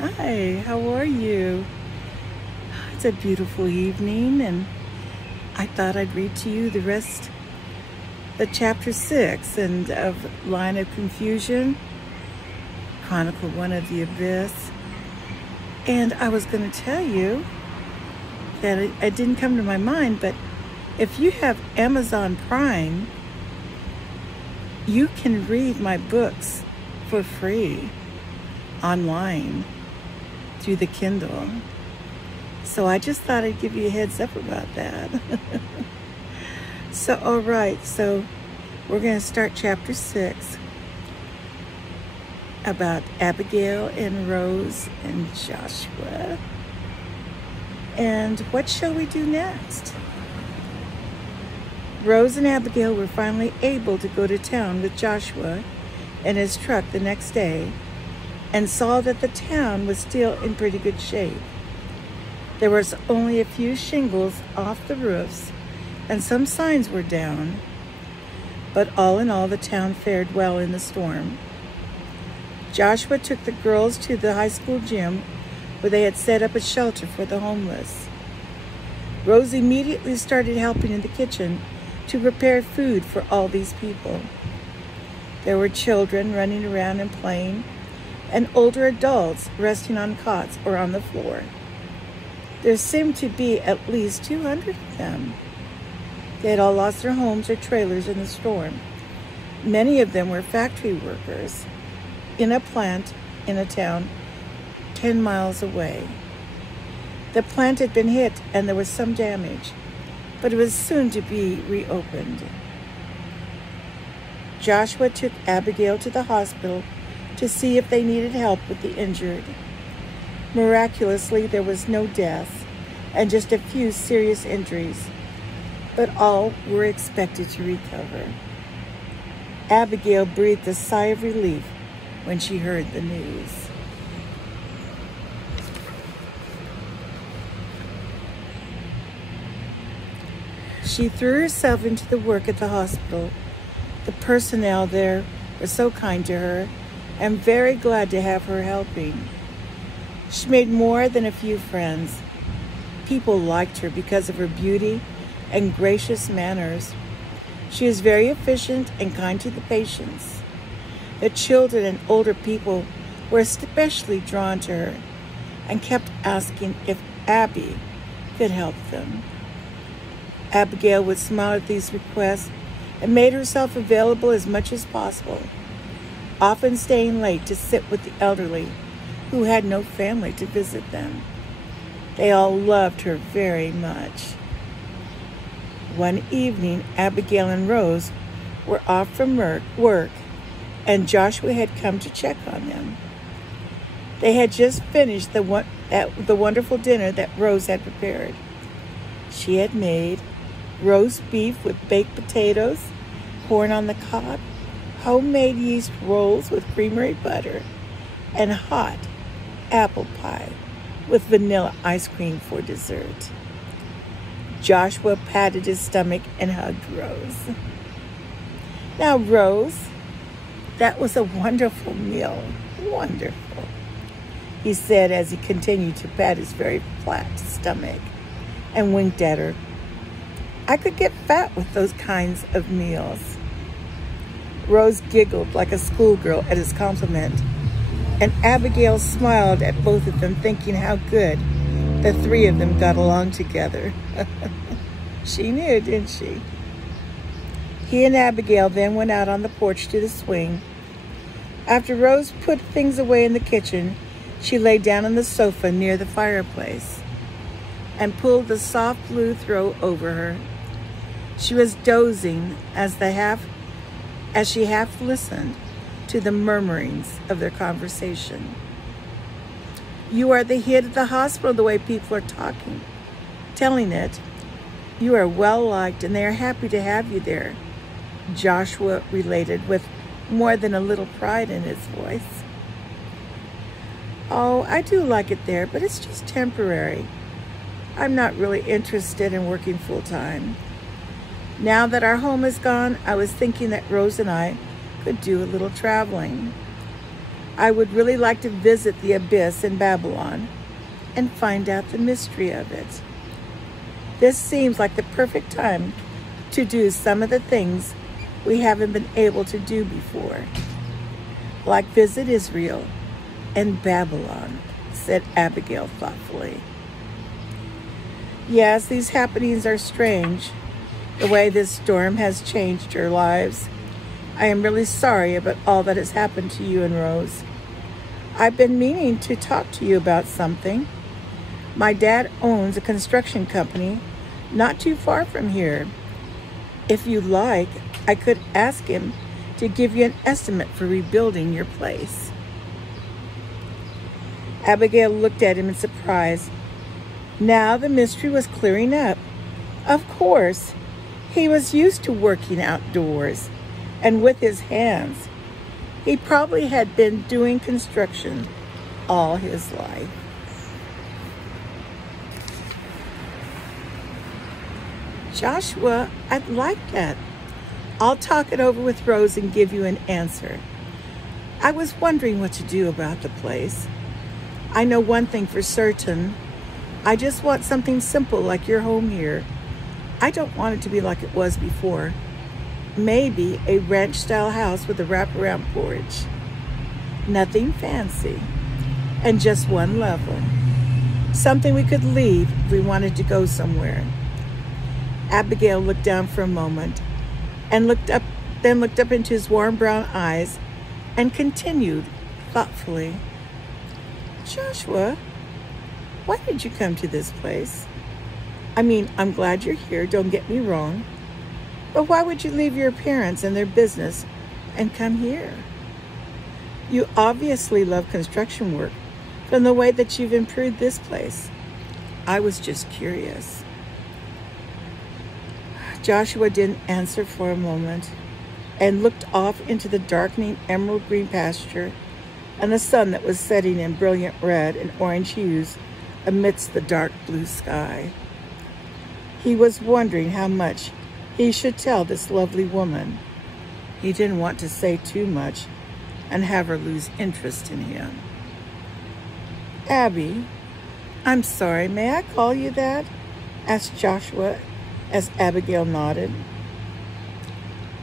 Hi, how are you? It's a beautiful evening, and I thought I'd read to you the rest of chapter 6 and of Line of Confusion, Chronicle 1 of the Abyss. And I was going to tell you that it didn't come to my mind, but if you have Amazon Prime, you can read my books for free online through the Kindle. So I just thought I'd give you a heads up about that. So, all right, so we're going to start chapter 6 about Abigail and Rose and Joshua. And what shall we do next? Rose and Abigail were finally able to go to town with Joshua in his truck the next day, and saw that the town was still in pretty good shape. There was only a few shingles off the roofs, and some signs were down, but all in all, the town fared well in the storm. Joshua took the girls to the high school gym, where they had set up a shelter for the homeless. Rose immediately started helping in the kitchen to prepare food for all these people. There were children running around and playing, and older adults resting on cots or on the floor. There seemed to be at least 200 of them. They had all lost their homes or trailers in the storm. Many of them were factory workers in a plant in a town 10 miles away. The plant had been hit and there was some damage, but it was soon to be reopened. Joshua took Abigail to the hospital to see if they needed help with the injured. Miraculously, there was no death and just a few serious injuries, but all were expected to recover. Abigail breathed a sigh of relief when she heard the news. She threw herself into the work at the hospital. The personnel there were so kind to her, and very glad to have her helping. She made more than a few friends. People liked her because of her beauty and gracious manners. She was very efficient and kind to the patients. The children and older people were especially drawn to her and kept asking if Abby could help them. Abigail would smile at these requests and made herself available as much as possible, often staying late to sit with the elderly who had no family to visit them. They all loved her very much. One evening, Abigail and Rose were off from work, and Joshua had come to check on them. They had just finished the wonderful dinner that Rose had prepared. She had made roast beef with baked potatoes, corn on the cob, homemade yeast rolls with creamery butter, and hot apple pie with vanilla ice cream for dessert. Joshua patted his stomach and hugged Rose. Now, Rose, that was a wonderful meal. Wonderful, he said as he continued to pat his very flat stomach and winked at her. I could get fat with those kinds of meals. Rose giggled like a schoolgirl at his compliment, and Abigail smiled at both of them, thinking how good the three of them got along together. She knew, didn't she? He and Abigail then went out on the porch to the swing. After Rose put things away in the kitchen, she lay down on the sofa near the fireplace and pulled the soft blue throw over her. She was dozing as she half listened to the murmurings of their conversation. You are the hit at the hospital, the way people are telling it. You are well liked and they are happy to have you there, Joshua related with more than a little pride in his voice. Oh, I do like it there, but it's just temporary. I'm not really interested in working full time. Now that our home is gone, I was thinking that Rose and I could do a little traveling. I would really like to visit the ABIS in Babylon and find out the mystery of it. This seems like the perfect time to do some of the things we haven't been able to do before, like visit Israel and Babylon," said Abigail thoughtfully. "Yes, these happenings are strange, the way this storm has changed your lives. I am really sorry about all that has happened to you and Rose. I've been meaning to talk to you about something. My dad owns a construction company not too far from here. If you'd like, I could ask him to give you an estimate for rebuilding your place." Abigail looked at him in surprise. Now the mystery was clearing up. Of course, he was used to working outdoors and with his hands. He probably had been doing construction all his life. "Joshua, I'd like that. I'll talk it over with Rose and give you an answer. I was wondering what to do about the place. I know one thing for certain. I just want something simple like your home here. I don't want it to be like it was before. Maybe a ranch-style house with a wraparound porch. Nothing fancy. And just one level. Something we could leave if we wanted to go somewhere." Abigail looked down for a moment and then looked up into his warm brown eyes and continued thoughtfully, "Joshua, why did you come to this place? I mean, I'm glad you're here, don't get me wrong. But why would you leave your parents and their business and come here? You obviously love construction work from the way that you've improved this place. I was just curious." Joshua didn't answer for a moment and looked off into the darkening emerald green pasture and the sun that was setting in brilliant red and orange hues amidst the dark blue sky. He was wondering how much he should tell this lovely woman. He didn't want to say too much and have her lose interest in him. "Abby, I'm sorry, may I call you that?" asked Joshua as Abigail nodded.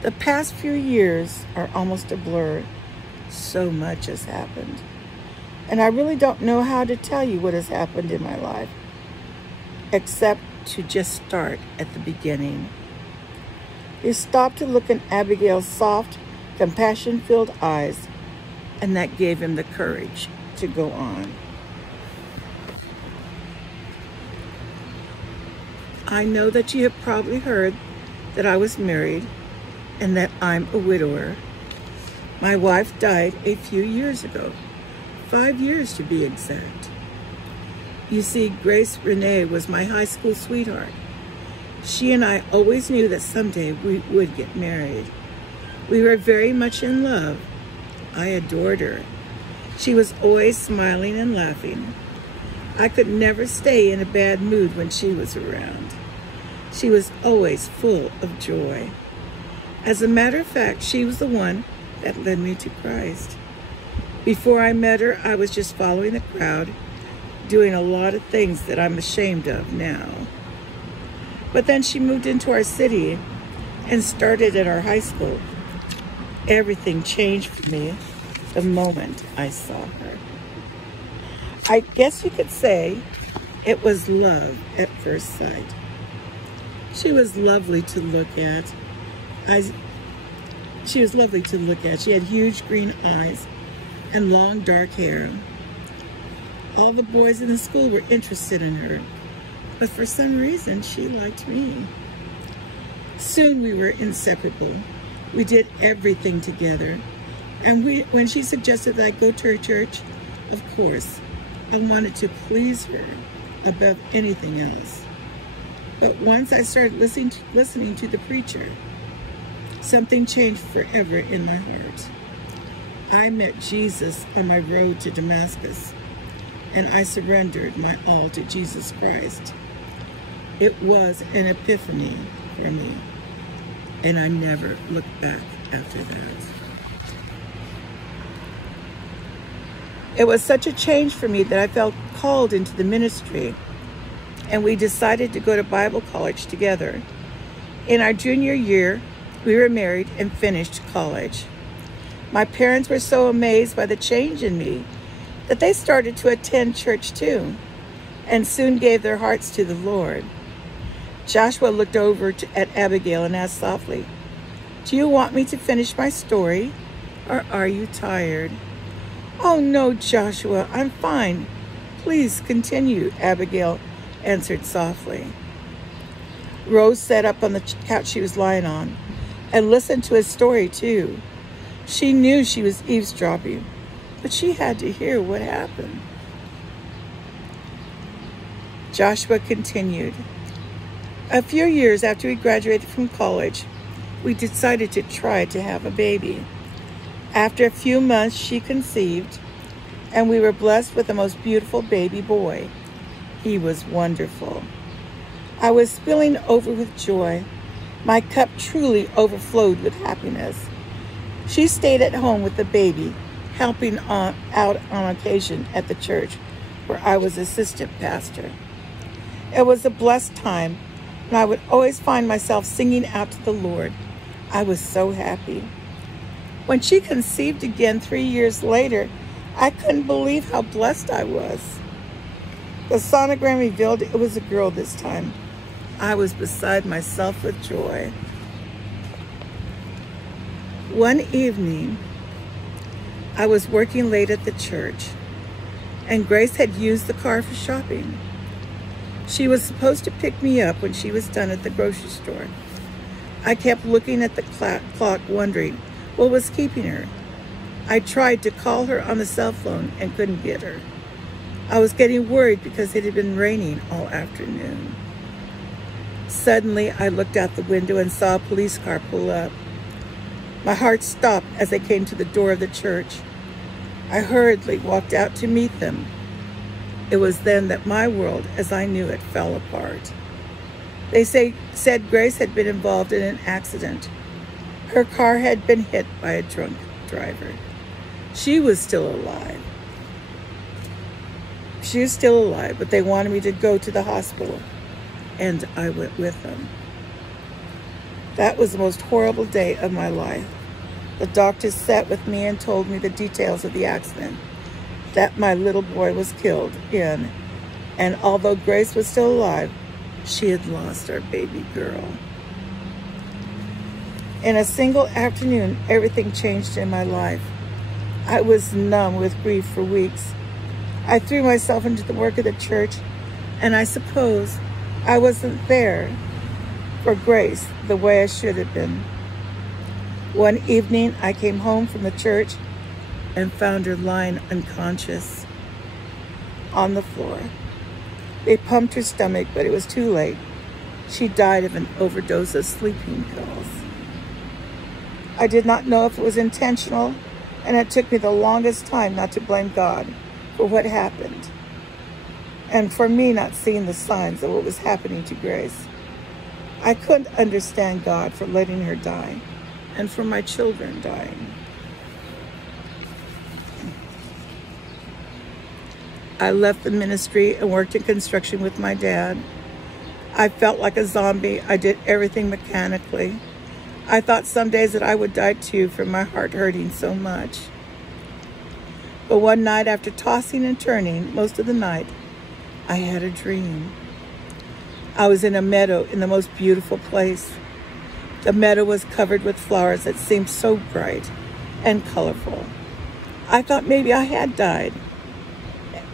"The past few years are almost a blur. So much has happened. And I really don't know how to tell you what has happened in my life, except to just start at the beginning." He stopped to look in Abigail's soft, compassion-filled eyes, and that gave him the courage to go on. "I know that you have probably heard that I was married and that I'm a widower. My wife died a few years ago, 5 years to be exact. You see, Grace Renee was my high school sweetheart. She and I always knew that someday we would get married. We were very much in love. I adored her. She was always smiling and laughing. I could never stay in a bad mood when she was around. She was always full of joy. As a matter of fact, she was the one that led me to Christ. Before I met her, I was just following the crowd, doing a lot of things that I'm ashamed of now. But then she moved into our city and started at our high school. Everything changed for me the moment I saw her. I guess you could say it was love at first sight. She was lovely to look at. She had huge green eyes and long dark hair. All the boys in the school were interested in her, but for some reason she liked me. Soon we were inseparable. We did everything together. And when she suggested that I go to her church, of course, I wanted to please her above anything else. But once I started listening to the preacher, something changed forever in my heart. I met Jesus on my road to Damascus, and I surrendered my all to Jesus Christ. It was an epiphany for me, and I never looked back after that. It was such a change for me that I felt called into the ministry, and we decided to go to Bible college together. In our junior year, we were married and finished college. My parents were so amazed by the change in me that they started to attend church too, and soon gave their hearts to the Lord. Joshua looked over at Abigail and asked softly, "Do you want me to finish my story, or are you tired?" "Oh no, Joshua, I'm fine. Please continue," Abigail answered softly. Rose sat up on the couch she was lying on and listened to his story too. She knew she was eavesdropping, but she had to hear what happened. Joshua continued. "A few years after we graduated from college, we decided to try to have a baby. After a few months, she conceived, and we were blessed with the most beautiful baby boy. He was wonderful. I was spilling over with joy. My cup truly overflowed with happiness. She stayed at home with the baby, helping out on occasion at the church where I was assistant pastor. It was a blessed time, and I would always find myself singing out to the Lord. I was so happy. When she conceived again 3 years later, I couldn't believe how blessed I was. The sonogram revealed it was a girl this time. I was beside myself with joy. One evening, I was working late at the church, and Grace had used the car for shopping. She was supposed to pick me up when she was done at the grocery store. I kept looking at the clock, wondering what was keeping her. I tried to call her on the cell phone and couldn't get her. I was getting worried because it had been raining all afternoon. Suddenly, I looked out the window and saw a police car pull up. My heart stopped as they came to the door of the church. I hurriedly walked out to meet them. It was then that my world, as I knew it, fell apart. They said Grace had been involved in an accident. Her car had been hit by a drunk driver. She was still alive. But they wanted me to go to the hospital, and I went with them. That was the most horrible day of my life. The doctors sat with me and told me the details of the accident that my little boy was killed in, and although Grace was still alive, she had lost our baby girl. In a single afternoon, everything changed in my life. I was numb with grief for weeks. I threw myself into the work of the church, and I suppose I wasn't there for Grace the way I should have been. One evening, I came home from the church and found her lying unconscious on the floor. They pumped her stomach, but it was too late. She died of an overdose of sleeping pills. I did not know if it was intentional, and it took me the longest time not to blame God for what happened, and for me not seeing the signs of what was happening to Grace. I couldn't understand God for letting her die, and for my children dying. I left the ministry and worked in construction with my dad. I felt like a zombie. I did everything mechanically. I thought some days that I would die too from my heart hurting so much. But one night, after tossing and turning most of the night, I had a dream. I was in a meadow in the most beautiful place. The meadow was covered with flowers that seemed so bright and colorful. I thought maybe I had died,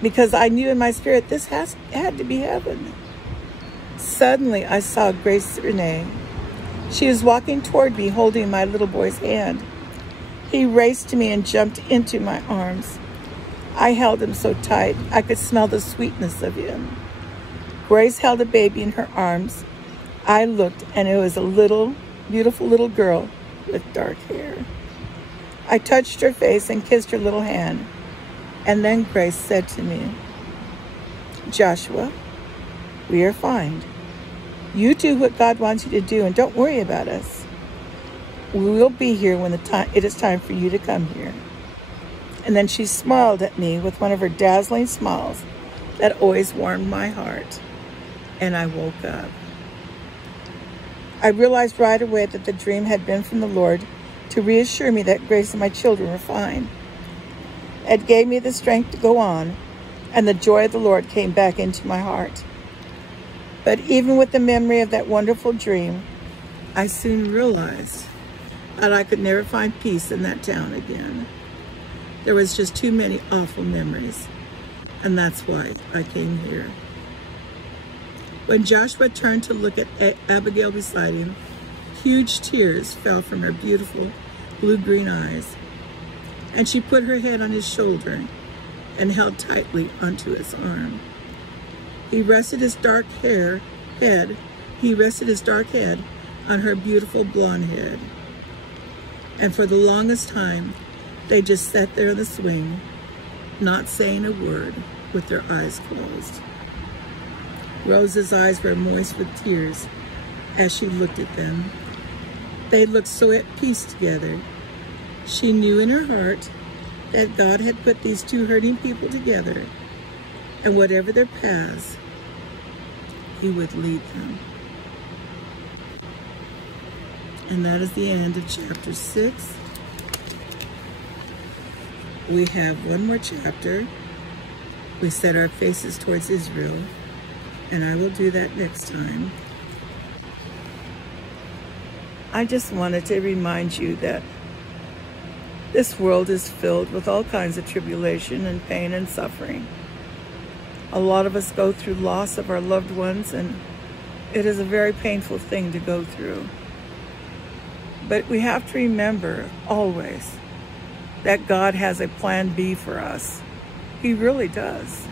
because I knew in my spirit this had to be heaven. Suddenly, I saw Grace Renee. She was walking toward me, holding my little boy's hand. He raced to me and jumped into my arms. I held him so tight, I could smell the sweetness of him. Grace held a baby in her arms. I looked, and it was a little, beautiful little girl with dark hair. I touched her face and kissed her little hand. And then Grace said to me, "Joshua, we are fine. You do what God wants you to do, and don't worry about us. We will be here when it is time for you to come here." And then she smiled at me with one of her dazzling smiles that always warmed my heart. And I woke up. I realized right away that the dream had been from the Lord to reassure me that Grace and my children were fine. It gave me the strength to go on, and the joy of the Lord came back into my heart. But even with the memory of that wonderful dream, I soon realized that I could never find peace in that town again. There was just too many awful memories, and that's why I came here. When Joshua turned to look at Abigail beside him, huge tears fell from her beautiful blue-green eyes, and she put her head on his shoulder and held tightly onto his arm. He rested his dark head on her beautiful blonde head. And for the longest time, they just sat there in the swing, not saying a word, with their eyes closed. Rose's eyes were moist with tears as she looked at them. They looked so at peace together. She knew in her heart that God had put these two hurting people together, and whatever their paths, He would lead them. And that is the end of chapter 6. We have one more chapter. We set our faces towards Israel, and I will do that next time. I just wanted to remind you that this world is filled with all kinds of tribulation and pain and suffering. A lot of us go through loss of our loved ones, and it is a very painful thing to go through. But we have to remember always that God has a plan B for us. He really does.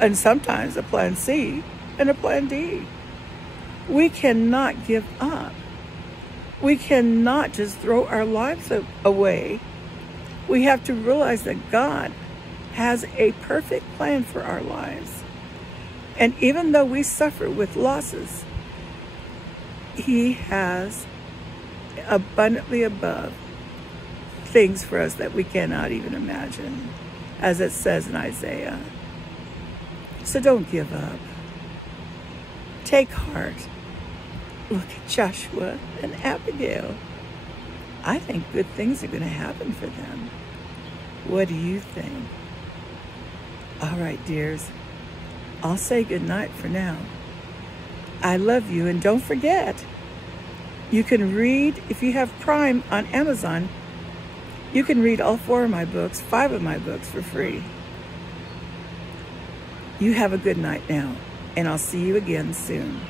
And sometimes a plan C and a plan D. We cannot give up. We cannot just throw our lives away. We have to realize that God has a perfect plan for our lives. And even though we suffer with losses, He has abundantly above things for us that we cannot even imagine, as it says in Isaiah. So don't give up. Take heart. Look at Joshua and Abigail. I think good things are going to happen for them. What do you think? All right, dears. I'll say good night for now. I love you, and don't forget, you can read, if you have Prime on Amazon, you can read all 4 of my books, 5 of my books for free. You have a good night now, and I'll see you again soon.